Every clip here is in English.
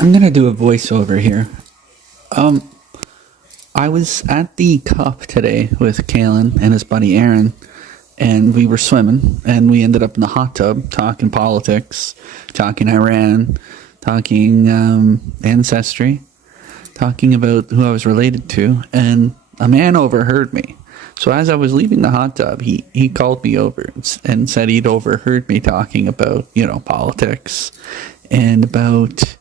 I'm gonna do a voiceover here. Um, I was at the Cup today with Kalen and his buddy Aaron, and we were swimming, and we ended up in the hot tub talking politics, talking Iran, talking ancestry, talking about who I was related to, and a man overheard me. So as I was leaving the hot tub, he called me over and said he'd overheard me talking about, politics and about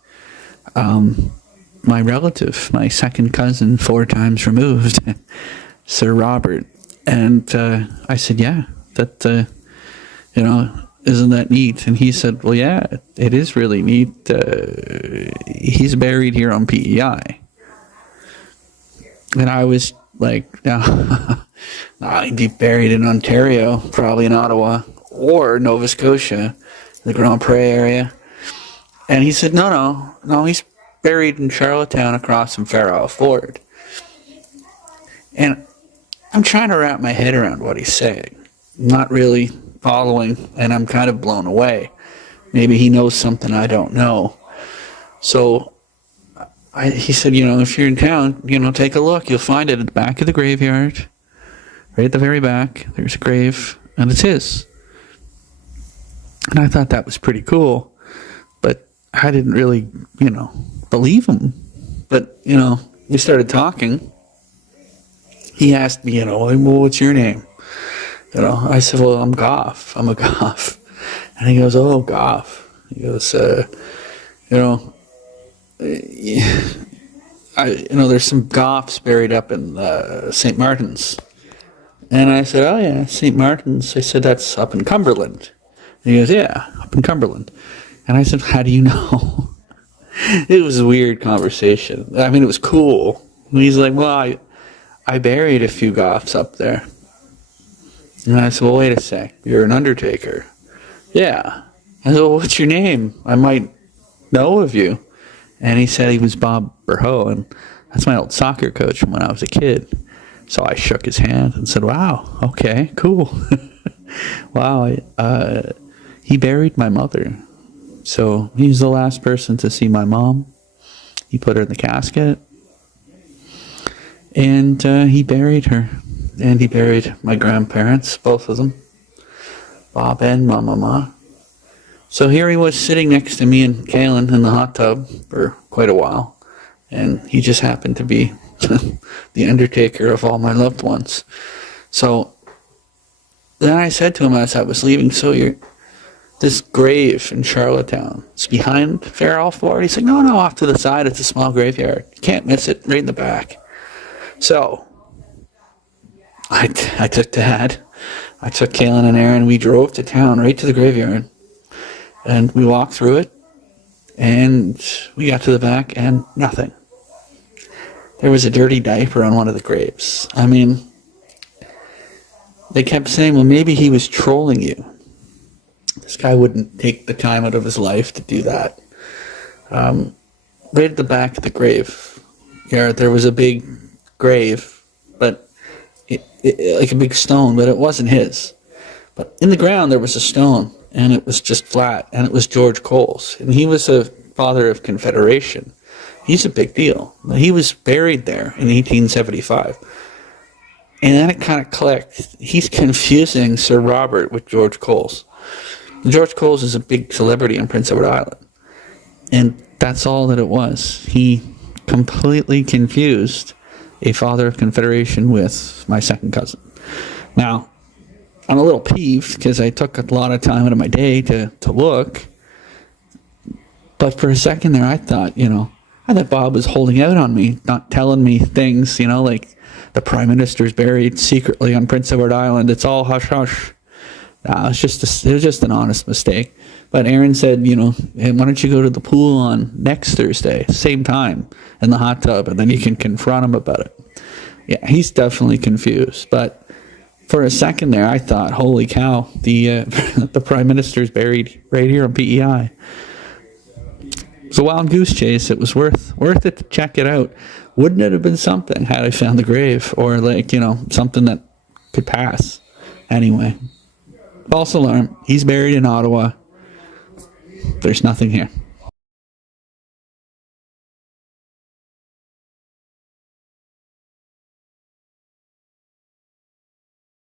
my relative, my second cousin, 4 times removed, Sir Robert. And I said, yeah, that, isn't that neat? And he said, well, yeah, it is really neat. He's buried here on PEI. And I was like, no, he'd be buried in Ontario, probably in Ottawa or Nova Scotia, the Grand Prairie area. And he said, no, he's buried in Charlottetown across from Fair Isle Ford. And I'm trying to wrap my head around what he's saying. Not really following, and I'm kind of blown away. Maybe he knows something I don't know. So he said, if you're in town, take a look. You'll find it at the back of the graveyard. Right at the very back, there's a grave, and it's his. And I thought that was pretty cool. But I didn't really, believe him. But, we started talking. He asked me, well, what's your name? I said, well, I'm Goff. I'm a Goff. And he goes, oh, Goff. He goes, there's some Goffs buried up in St. Martin's. And I said, oh, yeah, St. Martin's. I said, that's up in Cumberland. And he goes, yeah, up in Cumberland. And I said, how do you know? It was a weird conversation. I mean, it was cool. And he's like, well, I buried a few Goffs up there. And I said, well, wait a sec. You're an undertaker. Yeah. I said, well, what's your name? I might know of you. And he said he was Bob Burho, and that's my old soccer coach from when I was a kid. So I shook his hand and said, wow, okay, cool. Wow, he buried my mother. So he's the last person to see my mom. He put her in the casket. And he buried her. And he buried my grandparents, both of them. Bob and Mama. So here he was sitting next to me and Kalen in the hot tub for quite a while. And he just happened to be the undertaker of all my loved ones. So then I said to him as I was leaving, so this grave in Charlottetown, it's behind Fair Isle Ford? He's like, no, off to the side, it's a small graveyard. You can't miss it, right in the back. So I took Dad, I took Kalen and Aaron, we drove to town, right to the graveyard. And we walked through it, and we got to the back, and nothing. There was a dirty diaper on one of the graves. I mean, they kept saying, well, maybe he was trolling you. This guy wouldn't take the time out of his life to do that. Right at the back of the grave, there was a big grave, but like a big stone, but it wasn't his. But in the ground, there was a stone, and it was just flat, and it was George Coles. And he was a father of Confederation. He's a big deal. He was buried there in 1875. And then it kind of clicked. He's confusing Sir Robert with George Coles. George Coles is a big celebrity in Prince Edward Island. And that's all that it was. He completely confused a father of Confederation with my second cousin. Now, I'm a little peeved because I took a lot of time out of my day to look. But for a second there, I thought Bob was holding out on me, not telling me things, like the Prime Minister's buried secretly on Prince Edward Island. It's all hush hush. It was just an honest mistake. But Aaron said, hey, why don't you go to the pool on next Thursday, same time, in the hot tub, and then you can confront him about it. Yeah, he's definitely confused. But for a second there, I thought, holy cow, the Prime Minister's buried right here on PEI. It's a wild goose chase. It was worth it to check it out. Wouldn't it have been something had I found the grave, or something that could pass? Anyway, false alarm. He's buried in Ottawa. There's nothing here.